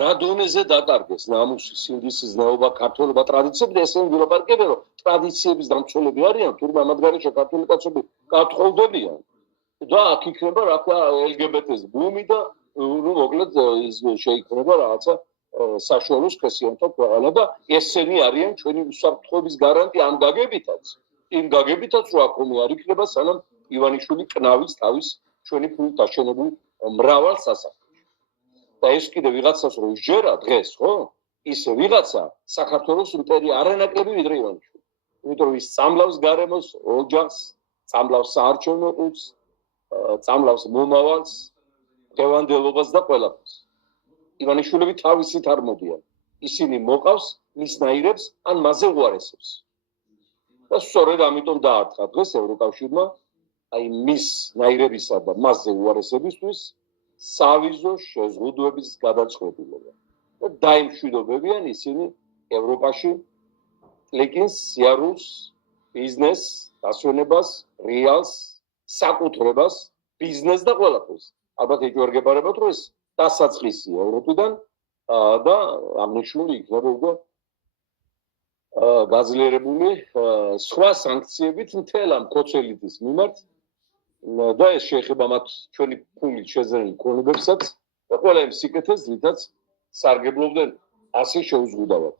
რა დონეზე დაკარგეს ნამუსი, სინდისის ზნეობა, ქართულობა, ტრადიციები და ესენი ვილაპარაკებენ, რომ ტრადიციების დამცველები არიან, თურმე ამ ადგილაში ქართული კაცები გათხოვდებიან. და აქ იქნება რა თქმა LGBT-ს ბუმი და ნუ მოკლედ შეიქმნება რაღაცა საშუალო სქესიანთა ქვეყანა და ესენი არიან ჩვენი უსაფრთხოების გარანტი ამ გაგებითაც. იმ გაგებითაც რა ხომი არ იქნება სანამ ივანიშვილი კნავის თავის ჩვენი ფულით დაშენებულ მრავალ სასახლეში. და ეს კიდე ვიღაცას რო შეერა დღეს, ხო? ის ვიღაცა საქართველოს იმპერია არანაკლები ვიდრე ივანიშვილი. იმიტომ რომ ის სამლავს გარემოს, ოჯახს, სამლავს საარჩევნო ყუთს, სამლავს მომავალს, დღევანდელობას და ყველაფერს. ივანიშვილები თავისით არ მოდიან. ისინი მოყავს მისნაირებს ან მასზე უარესებს. და სწორედ ამიტომ დაარტყა დღეს ევროკავშირმა აი მის ნაირებისა და მასზე უარესებისთვის სავიზო შეზღუდვების გადაწყვეტილება. და დაიმშვიდობებიან ისინი ევროპაში ლეკინს, სიარულს, ბიზნესს, დასვენებას, რეალს, საკუთრებას, ბიზნესს და ყველაფერს. ალბათ ეჯვარგებარებათ, რომ ეს დასაწყისია ევროპიდან და აღნიშნული იქნება უკვე გაძლიერებული სხვა სანქციებით მთელ ამ კოცელიტის მიმართ და ეს შეეხება მათ ჩვენი ფულით შეზრენილ ქონებებსაც და ყველა იმ სიკეთეს, რითაც სარგებლობდნენ ასე შეუზღუდავად.